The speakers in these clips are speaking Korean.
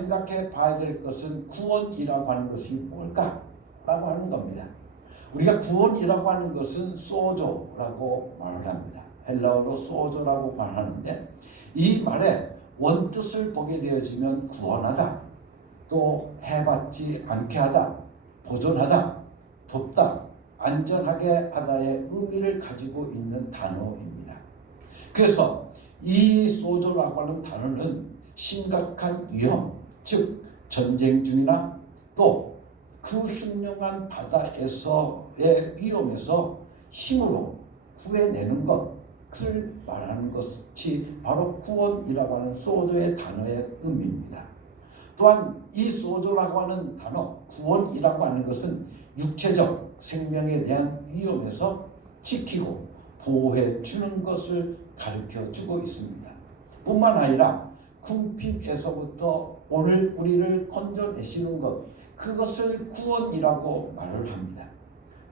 생각해 봐야 될 것은 구원이라고 하는 것이 뭘까? 라고 하는 겁니다. 우리가 구원이라고 하는 것은 소조라고 말을 합니다. 헬라어로 소조라고 말하는데 이 말의 원뜻을 보게 되어지면 구원하다, 또 해받지 않게 하다, 보존하다, 돕다, 안전하게 하다의 의미를 가지고 있는 단어입니다. 그래서 이 소조라고 하는 단어는 심각한 위험, 즉 전쟁 중이나 또 그 흉흉한 바다에서의 위험에서 힘으로 구해내는 것을 말하는 것이 바로 구원이라고 하는 소조의 단어의 의미입니다. 또한 이 소조라고 하는 단어, 구원이라고 하는 것은 육체적 생명에 대한 위험에서 지키고 보호해 주는 것을 가르쳐 주고 있습니다. 뿐만 아니라 궁핍에서부터 오늘 우리를 건져내시는 것, 그것을 구원이라고 말을 합니다.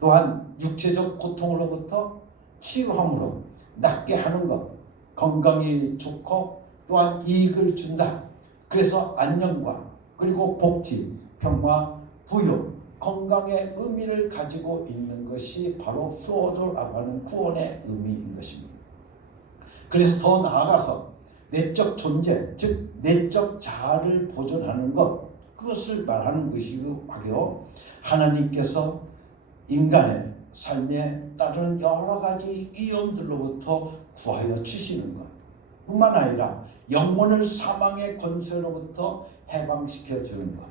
또한 육체적 고통으로부터 치유함으로 낫게 하는 것, 건강이 좋고 또한 이익을 준다. 그래서 안녕과 그리고 복지, 평화, 부유, 건강의 의미를 가지고 있는 것이 바로 소조라고 하는 구원의 의미인 것입니다. 그래서 더 나아가서 내적 존재, 즉 내적 자아를 보존하는 것, 그것을 말하는 것이기도 하고요. 하나님께서 인간의 삶에 따르는 여러 가지 위험들로부터 구하여 주시는 것 뿐만 아니라 영혼을 사망의 권세로부터 해방시켜 주는 것,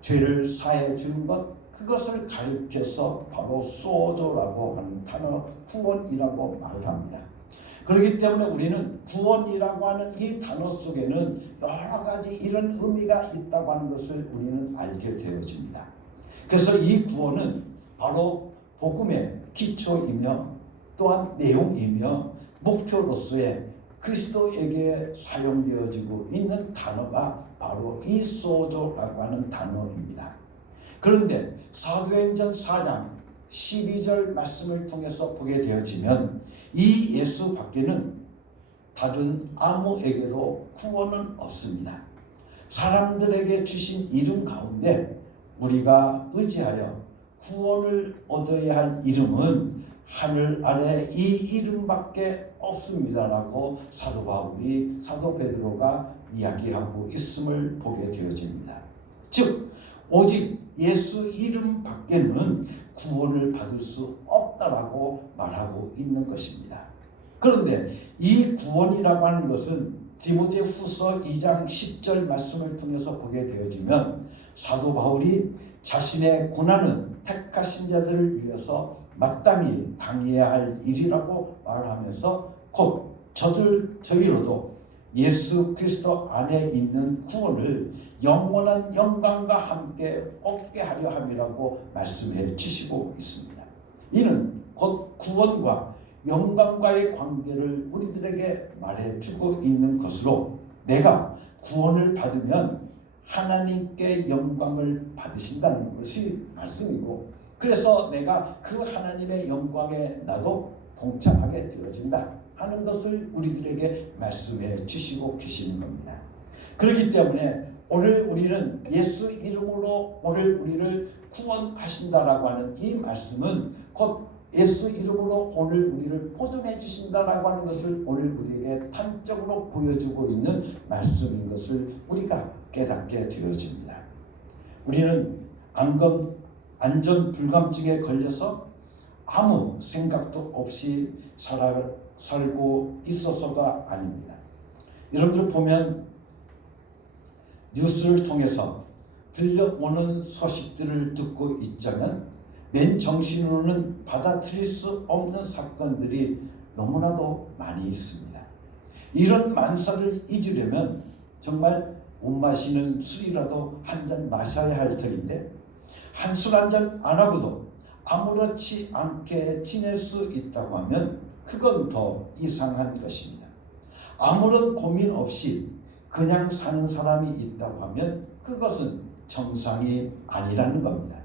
죄를 사해 주는 것, 그것을 가리켜서 바로 소조라고 하는 단어 구원이라고 말을 합니다. 그렇기 때문에 우리는 구원이라고 하는 이 단어 속에는 여러 가지 이런 의미가 있다고 하는 것을 우리는 알게 되어집니다. 그래서 이 구원은 바로 복음의 기초이며 또한 내용이며 목표로서의 그리스도에게 사용되어지고 있는 단어가 바로 이 소조라고 하는 단어입니다. 그런데 사도행전 4장 12절 말씀을 통해서 보게 되어지면 이 예수 밖에는 다른 아무에게도 구원은 없습니다. 사람들에게 주신 이름 가운데 우리가 의지하여 구원을 얻어야 할 이름은 하늘 아래 이 이름밖에 없습니다라고 사도 바울이, 사도 베드로가 이야기하고 있음을 보게 되어집니다. 즉 오직 예수 이름 밖에는 구원을 받을 수 없다라고 말하고 있는 것입니다. 그런데 이 구원이라고 하는 것은 디모데후서 2장 10절 말씀을 통해서 보게 되어지면 사도 바울이 자신의 고난은 택하신 자들을 위해서 마땅히 당해야 할 일이라고 말하면서 곧 저희로도 예수 그리스도 안에 있는 구원을 영원한 영광과 함께 얻게 하려 함이라고 말씀해 주시고 있습니다. 이는 곧 구원과 영광과의 관계를 우리들에게 말해주고 있는 것으로 내가 구원을 받으면 하나님께 영광을 받으신다는 것이 말씀이고, 그래서 내가 그 하나님의 영광에 나도 동참하게 되어진다 하는 것을 우리들에게 말씀해 주시고 계시는 겁니다. 그렇기 때문에 오늘 우리는 예수 이름으로 오늘 우리를 구원하신다라고 하는 이 말씀은 곧 예수 이름으로 오늘 우리를 보존해 주신다라고 하는 것을 오늘 우리에게 단적으로 보여주고 있는 말씀인 것을 우리가 깨닫게 되어집니다. 우리는 안전 불감증에 걸려서 아무 생각도 없이 살고 있어서가 아닙니다. 여러분들 보면 뉴스를 통해서 들려오는 소식들을 듣고 있자면 맨 정신으로는 받아들일 수 없는 사건들이 너무나도 많이 있습니다. 이런 만사를 잊으려면 정말 못 마시는 술이라도 한 잔 마셔야 할 터인데 한 술 한 잔 안 하고도 아무렇지 않게 지낼 수 있다고 하면 그건 더 이상한 것입니다. 아무런 고민 없이 그냥 사는 사람이 있다고 하면 그것은 정상이 아니라는 겁니다.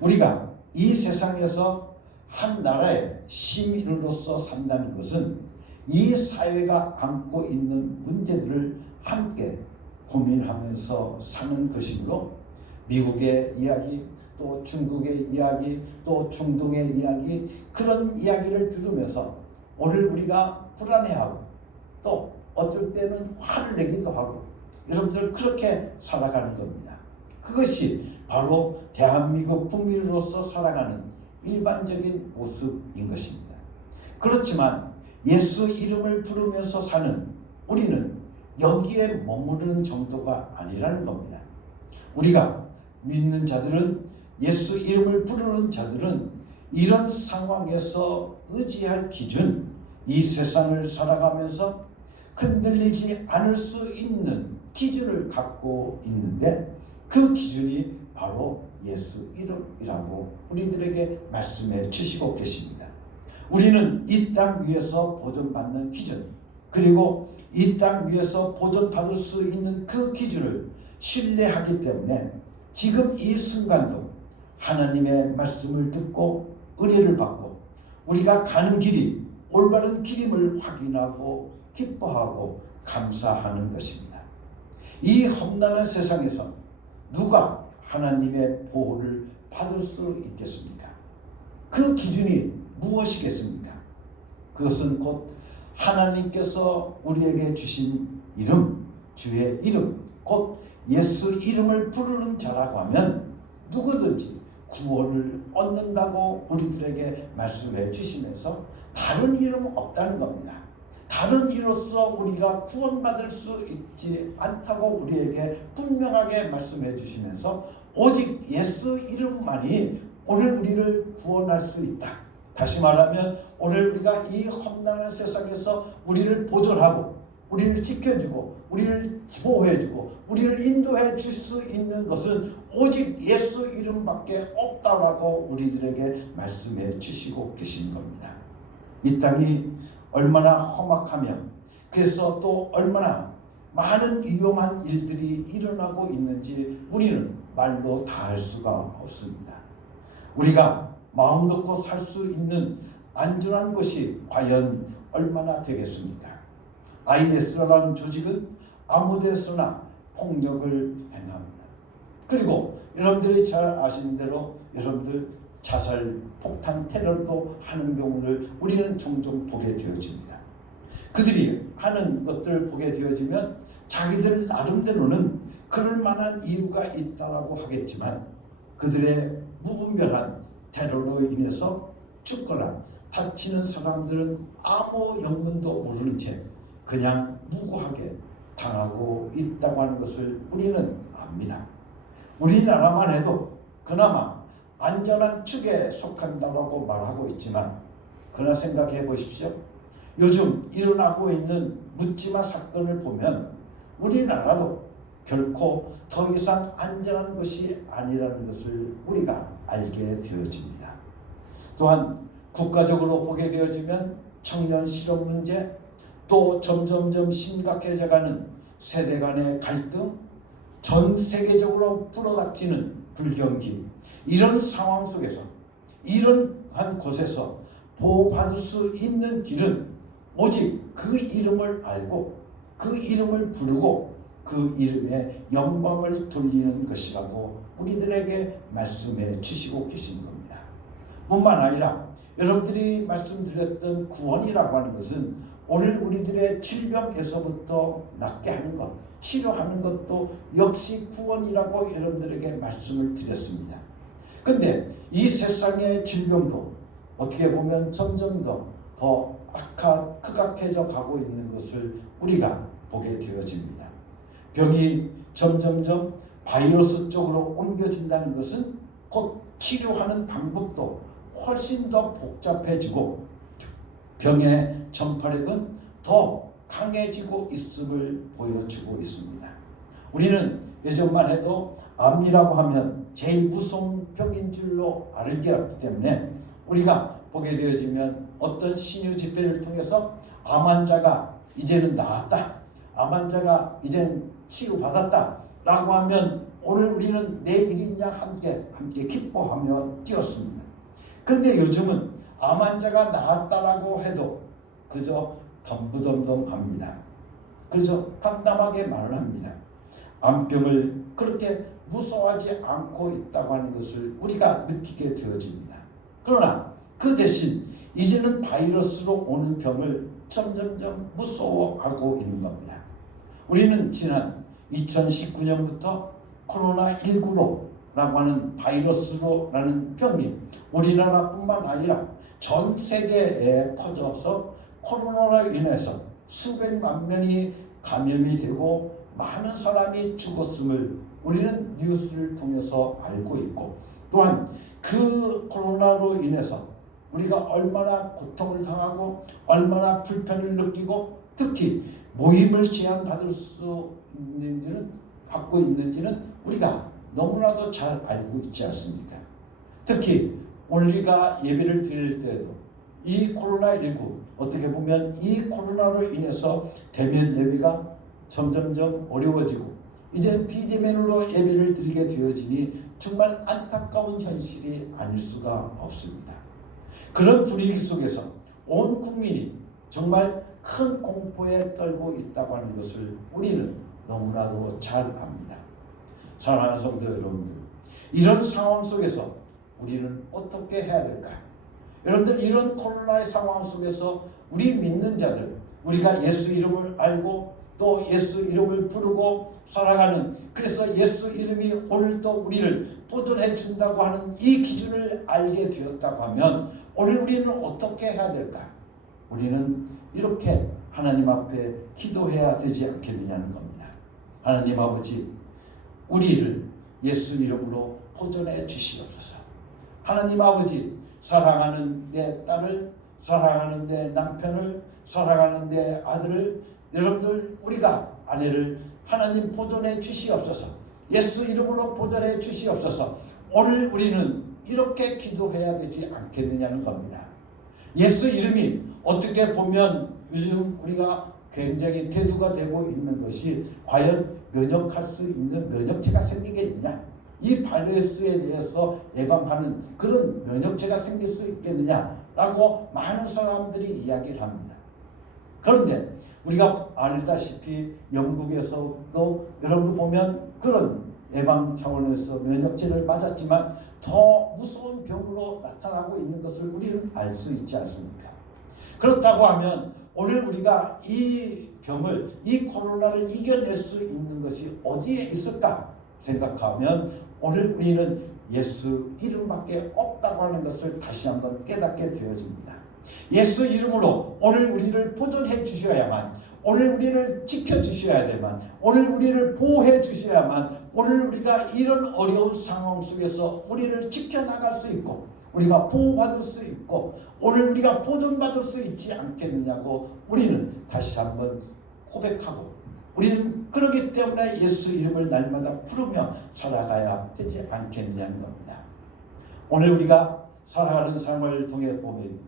우리가 이 세상에서 한 나라의 시민으로서 산다는 것은 이 사회가 안고 있는 문제들을 함께 고민하면서 사는 것이므로 미국의 이야기, 또 중국의 이야기, 또 중동의 이야기, 그런 이야기를 들으면서 오늘 우리가 불안해하고 또 어떨 때는 화를 내기도 하고 여러분들 그렇게 살아가는 겁니다. 그것이 바로 대한민국 국민으로서 살아가는 일반적인 모습인 것입니다. 그렇지만 예수 이름을 부르면서 사는 우리는 여기에 머무르는 정도가 아니라는 겁니다. 우리가 믿는 자들은, 예수 이름을 부르는 자들은 이런 상황에서 의지할 기준, 이 세상을 살아가면서 흔들리지 않을 수 있는 기준을 갖고 있는데, 그 기준이 바로 예수 이름이라고 우리들에게 말씀해 주시고 계십니다. 우리는 이 땅 위에서 보존받는 기준, 그리고 이 땅 위에서 보존받을 수 있는 그 기준을 신뢰하기 때문에 지금 이 순간도 하나님의 말씀을 듣고 은혜를 받고 우리가 가는 길이 올바른 길임을 확인하고 기뻐하고 감사하는 것입니다. 이 험난한 세상에서 누가 하나님의 보호를 받을 수 있겠습니까? 그 기준이 무엇이겠습니까? 그것은 곧 하나님께서 우리에게 주신 이름, 주의 이름, 곧 예수 이름을 부르는 자라고 하면 누구든지 구원을 얻는다고 우리들에게 말씀해 주시면서 다른 이름은 없다는 겁니다. 다른 이로써 우리가 구원받을 수 있지 않다고 우리에게 분명하게 말씀해 주시면서 오직 예수 이름만이 오늘 우리를 구원할 수 있다. 다시 말하면 오늘 우리가 이 험난한 세상에서 우리를 보존하고 우리를 지켜주고 우리를 보호해주고 우리를 인도해 줄 수 있는 것은 오직 예수 이름밖에 없다라고 우리들에게 말씀해 주시고 계신 겁니다. 이 땅이 얼마나 험악하며 그래서 또 얼마나 많은 위험한 일들이 일어나고 있는지 우리는 말로 다 할 수가 없습니다. 우리가 마음 놓고 살 수 있는 안전한 곳이 과연 얼마나 되겠습니까? IS라는 조직은 아무 데서나 폭력을 행합니다. 그리고 여러분들이 잘 아시는 대로 여러분들 자살, 폭탄, 테러도 하는 경우를 우리는 종종 보게 되어집니다. 그들이 하는 것들을 보게 되어지면 자기들 나름대로는 그럴 만한 이유가 있다라고 하겠지만 그들의 무분별한 테러로 인해서 죽거나 다치는 사람들은 아무 영문도 모르는 채 그냥 무고하게 당하고 있다고 하는 것을 우리는 압니다. 우리나라만 해도 그나마 안전한 축에 속한다고 말하고 있지만 그러나 생각해 보십시오. 요즘 일어나고 있는 묻지마 사건을 보면 우리나라도 결코 더 이상 안전한 것이 아니라는 것을 우리가 알게 되어집니다. 또한 국가적으로 보게 되어지면 청년 실업 문제, 또 점점점 심각해져가는 세대 간의 갈등, 전 세계적으로 불어닥치는 불경기, 이런 상황 속에서 이러한 곳에서 보호받을 수 있는 길은 오직 그 이름을 알고 그 이름을 부르고 그 이름에 영광을 돌리는 것이라고 우리들에게 말씀해 주시고 계신 겁니다. 뿐만 아니라 여러분들이 말씀드렸던 구원이라고 하는 것은 오늘 우리들의 질병에서부터 낫게 하는 것, 치료하는 것도 역시 구원이라고 여러분들에게 말씀을 드렸습니다. 그런데 이 세상의 질병도 어떻게 보면 점점 더 극악해져 가고 있는 것을 우리가 보게 되어집니다. 병이 점점점 바이러스 쪽으로 옮겨진다는 것은 곧 치료하는 방법도 훨씬 더 복잡해지고 병의 전파력은 더 강해지고 있음을 보여주고 있습니다. 우리는 예전만 해도 암이라고 하면 제일 무서운 병인 줄로 알기 때문에 우리가 보게 되어지면 어떤 신유 집회를 통해서 암 환자가 이제는 나았다, 암 환자가 이제는 치료받았다 라고 하면 오늘 우리는 내 일이냐 함께 기뻐하며 뛰었습니다. 그런데 요즘은 암 환자가 나았다라고 해도 그저 덤부덤덤합니다. 그저 담담하게 말을 합니다. 암병을 그렇게 무서워하지 않고 있다고 하는 것을 우리가 느끼게 되어집니다. 그러나 그 대신 이제는 바이러스로 오는 병을 점점점 무서워하고 있는 겁니다. 우리는 지난 2019년부터 코로나19라고 하는 바이러스로라는 병이 우리나라뿐만 아니라 전 세계에 퍼져서 코로나로 인해서 수백만 명이 감염이 되고 많은 사람이 죽었음을 우리는 뉴스를 통해서 알고 있고, 또한 그 코로나로 인해서 우리가 얼마나 고통을 당하고 얼마나 불편을 느끼고 특히 모임을 제한받을 수 있는지는 받고 있는지는 우리가 너무나도 잘 알고 있지 않습니까? 특히 우리가 예배를 드릴 때도 이 코로나19 어떻게 보면 이 코로나로 인해서 대면 예배가 점점점 어려워지고 이제는 비대면으로 예배를 드리게 되어지니 정말 안타까운 현실이 아닐 수가 없습니다. 그런 분위기 속에서 온 국민이 정말 큰 공포에 떨고 있다고 하는 것을 우리는 너무나도 잘 압니다. 사랑하는 성도 여러분들, 이런 상황 속에서 우리는 어떻게 해야 될까요? 여러분들, 이런 코로나의 상황 속에서 우리 믿는 자들, 우리가 예수 이름을 알고 또 예수 이름을 부르고 살아가는, 그래서 예수 이름이 오늘도 우리를 보존해 준다고 하는 이 기준을 알게 되었다고 하면 오늘 우리는 어떻게 해야 될까? 우리는 이렇게 하나님 앞에 기도해야 되지 않겠느냐는 겁니다. 하나님 아버지, 우리를 예수 이름으로 보존해 주시옵소서. 하나님 아버지, 사랑하는 내 딸을, 사랑하는 내 남편을, 사랑하는 내 아들을, 여러분들 우리가 아내를 하나님 보존해 주시옵소서. 예수 이름으로 보존해 주시옵소서. 오늘 우리는 이렇게 기도해야 되지 않겠느냐는 겁니다. 예수 이름이 어떻게 보면 요즘 우리가 굉장히 대두가 되고 있는 것이 과연 면역할 수 있는 면역체가 생기겠느냐, 이 바이러스에 대해서 예방하는 그런 면역체가 생길 수 있겠느냐라고 많은 사람들이 이야기를 합니다. 그런데 우리가 알다시피 영국에서도 여러분 보면 그런 예방 차원에서 면역제를 맞았지만 더 무서운 병으로 나타나고 있는 것을 우리는 알 수 있지 않습니까? 그렇다고 하면 오늘 우리가 이 병을, 이 코로나를 이겨낼 수 있는 것이 어디에 있을까 생각하면 오늘 우리는 예수 이름밖에 없다고 하는 것을 다시 한번 깨닫게 되어집니다. 예수 이름으로 오늘 우리를 보존해 주셔야만, 오늘 우리를 지켜주셔야 되만, 오늘 우리를 보호해 주셔야만 오늘 우리가 이런 어려운 상황 속에서 우리를 지켜나갈 수 있고 우리가 보호받을 수 있고 오늘 우리가 보존받을 수 있지 않겠느냐고 우리는 다시 한번 고백하고, 우리는 그렇기 때문에 예수 이름을 날마다 부르며 살아가야 되지 않겠느냐는 겁니다. 오늘 우리가 살아가는 삶을 통해 보면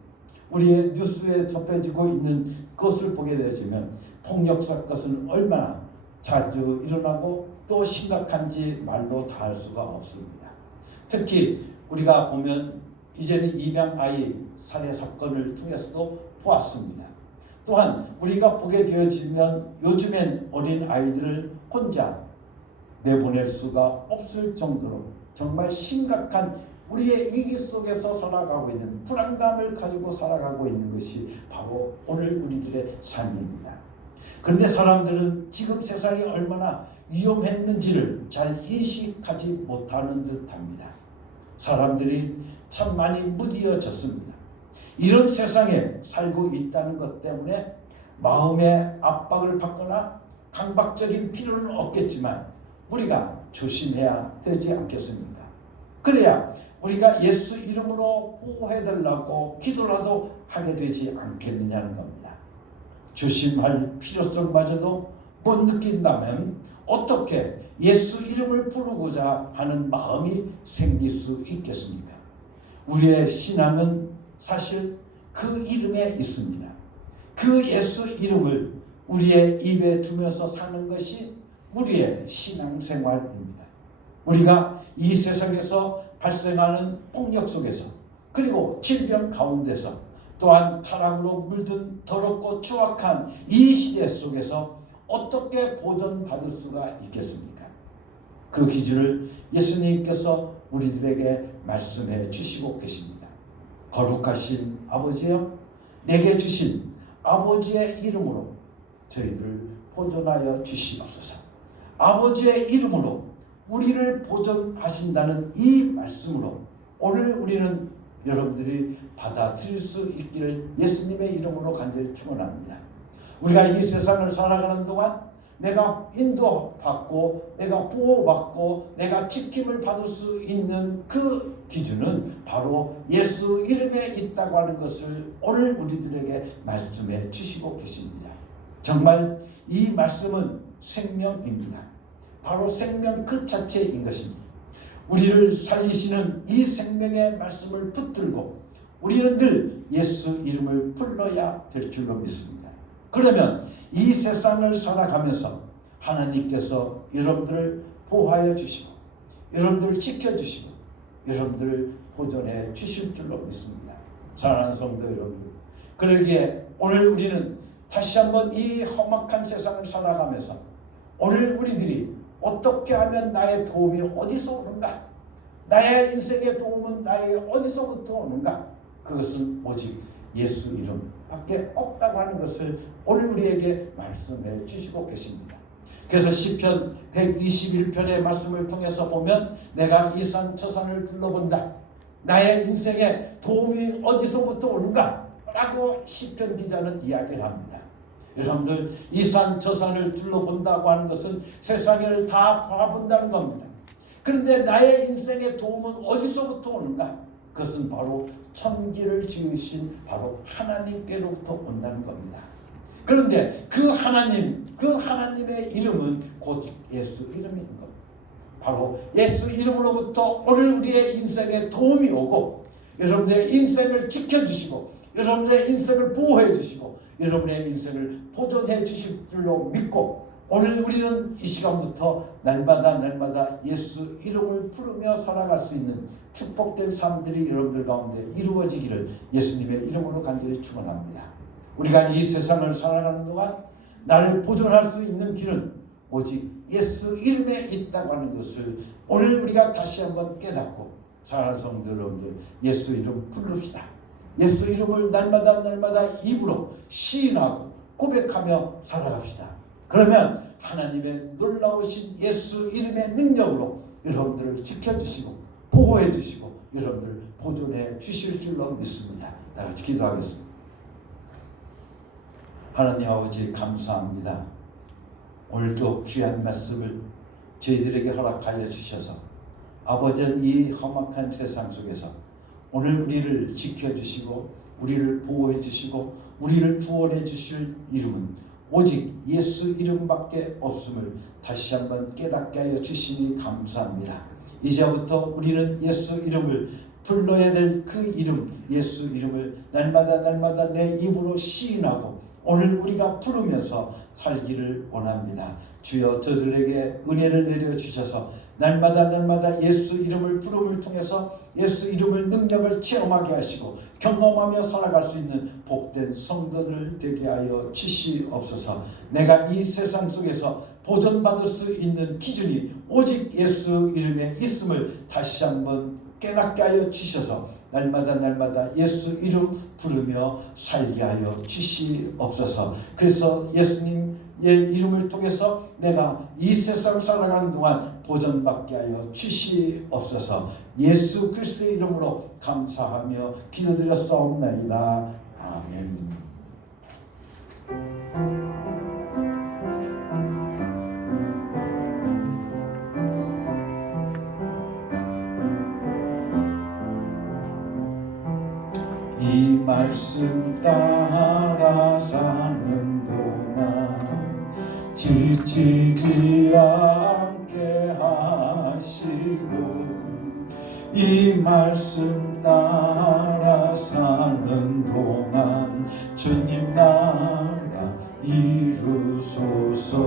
우리의 뉴스에 접해지고 있는 것을 보게 되어지면 폭력 사건은 얼마나 자주 일어나고 또 심각한지 말로 다 할 수가 없습니다. 특히 우리가 보면 이제는 입양 아이 살해 사건을 통해서도 보았습니다. 또한 우리가 보게 되어지면 요즘엔 어린 아이들을 혼자 내보낼 수가 없을 정도로 정말 심각한 우리의 위기 속에서 살아가고 있는, 불안감을 가지고 살아가고 있는 것이 바로 오늘 우리들의 삶입니다. 그런데 사람들은 지금 세상이 얼마나 위험했는지를 잘 인식하지 못하는 듯합니다. 사람들이 참 많이 무디어졌습니다. 이런 세상에 살고 있다는 것 때문에 마음의 압박을 받거나 강박적인 필요는 없겠지만 우리가 조심해야 되지 않겠습니까? 그래야 우리가 예수 이름으로 보호해달라고 기도라도 하게 되지 않겠느냐는 겁니다. 조심할 필요성마저도 못 느낀다면 어떻게 예수 이름을 부르고자 하는 마음이 생길 수 있겠습니까? 우리의 신앙은 사실 그 이름에 있습니다. 그 예수 이름을 우리의 입에 두면서 사는 것이 우리의 신앙생활입니다. 우리가 이 세상에서 발생하는 폭력 속에서, 그리고 질병 가운데서, 또한 타락으로 물든 더럽고 추악한 이 시대 속에서 어떻게 보존받을 수가 있겠습니까? 그 기준을 예수님께서 우리들에게 말씀해 주시고 계십니다. 거룩하신 아버지여, 내게 주신 아버지의 이름으로 저희들을 보존하여 주시옵소서. 아버지의 이름으로 우리를 보존하신다는 이 말씀으로 오늘 우리는 여러분들이 받아들일 수 있기를 예수님의 이름으로 간절히 축원합니다. 우리가 이 세상을 살아가는 동안 내가 인도받고 내가 보호받고 내가 지킴을 받을 수 있는 그 기준은 바로 예수 이름에 있다고 하는 것을 오늘 우리들에게 말씀해 주시고 계십니다. 정말 이 말씀은 생명입니다. 바로 생명 그 자체인 것입니다. 우리를 살리시는 이 생명의 말씀을 붙들고 우리는 늘 예수 이름을 불러야 될 줄로 믿습니다. 그러면 이 세상을 살아가면서 하나님께서 여러분들을 보호하여 주시고 여러분들을 지켜주시고 여러분들을 보존해 주실 줄로 믿습니다. 사랑하는 성도 여러분, 그러기에 오늘 우리는 다시 한번 이 험악한 세상을 살아가면서 오늘 우리들이 어떻게 하면 나의 도움이 어디서 오는가? 나의 인생의 도움은 나의 어디서부터 오는가? 그것은 오직 예수 이름밖에 없다고 하는 것을 오늘 우리에게 말씀해 주시고 계십니다. 그래서 시편 121편의 말씀을 통해서 보면 내가 이 산 저 산을 둘러본다. 나의 인생에 도움이 어디서부터 오는가? 라고 시편 기자는 이야기를 합니다. 여러분들 이 산 저 산을 둘러본다고 하는 것은 세상을 다 바라본다는 겁니다. 그런데 나의 인생의 도움은 어디서부터 오는가? 그것은 바로 천지를 지으신 바로 하나님께로부터 온다는 겁니다. 그런데 그 하나님의 이름은 곧 예수 이름인 겁니다. 바로 예수 이름으로부터 오늘 우리의 인생에 도움이 오고 여러분의 인생을 지켜주시고 여러분의 인생을 보호해 주시고 여러분의 인생을 보존해 주실 줄로 믿고 오늘 우리는 이 시간부터 날마다 예수 이름을 부르며 살아갈 수 있는 축복된 삶들이 여러분들 가운데 이루어지기를 예수님의 이름으로 간절히 축원합니다. 우리가 이 세상을 살아가는 동안 나를 보존할 수 있는 길은 오직 예수 이름에 있다고 하는 것을 오늘 우리가 다시 한번 깨닫고 사랑하는 성도 여러분들 예수 이름 부릅시다. 예수 이름을 날마다 입으로 시인하고 고백하며 살아갑시다. 그러면 하나님의 놀라우신 예수 이름의 능력으로 여러분들을 지켜주시고 보호해 주시고 여러분들을 보존해 주실 줄로 믿습니다. 다 같이 기도하겠습니다. 하나님 아버지 감사합니다. 오늘도 귀한 말씀을 저희들에게 허락하여 주셔서 아버지는 이 험악한 세상 속에서 오늘 우리를 지켜주시고 우리를 보호해 주시고 우리를 구원해 주실 이름은 오직 예수 이름밖에 없음을 다시 한번 깨닫게 하여 주시니 감사합니다. 이제부터 우리는 예수 이름을 불러야 될 그 이름 예수 이름을 날마다 내 입으로 시인하고 오늘 우리가 부르면서 살기를 원합니다. 주여 저들에게 은혜를 내려주셔서 날마다 예수 이름을 부름을 통해서 예수 이름을 능력을 체험하게 하시고 경험하며 살아갈 수 있는 복된 성도들 되게 하여 주시옵소서. 내가 이 세상 속에서 보존받을 수 있는 기준이 오직 예수 이름에 있음을 다시 한번 깨닫게 하여 주셔서 날마다 예수 이름 부르며 살게 하여 주시옵소서. 그래서 예수님의 이름을 통해서 내가 이 세상을 살아가는 동안 보존받게 하여 주시옵소서. 예수 그리스도의 이름으로 감사하며 기도드렸사옵나이다. 아멘. 이 말씀 따라 사는 동안 지치지 않게 하시고 이 말씀 따라 사는 동안 주님 나라 이루소서.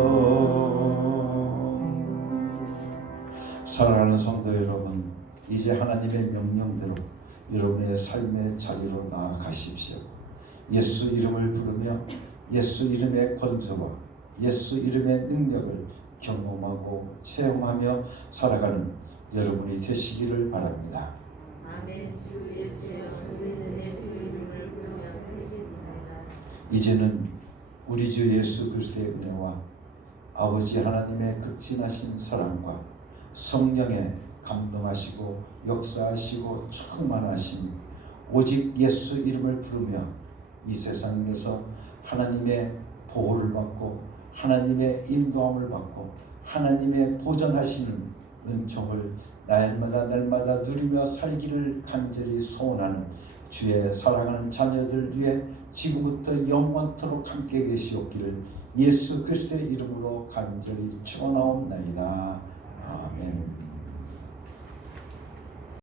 사랑하는 성도 여러분, 이제 하나님의 명령대로 여러분의 삶의 자리로 나아가십시오. 예수 이름을 부르며 예수 이름의 권세와 예수 이름의 능력을 경험하고 체험하며 살아가는 여러분이 되시기를 바랍니다. 아멘. 주 예수여 우리는 예수 이름을 부르며 살겠습니다. 이제는 우리 주 예수 그리스도의 은혜와 아버지 하나님의 극진하신 사랑과 성령의 감동하시고 역사하시고 충만하신 오직 예수 이름을 부르며 이 세상에서 하나님의 보호를 받고 하나님의 인도함을 받고 하나님의 보전하시는 은총을 날마다 누리며 살기를 간절히 소원하는 주의 사랑하는 자녀들 위해 지금부터 영원토록 함께 계시옵기를 예수 그리스도의 이름으로 간절히 축원하옵나이다. 아멘.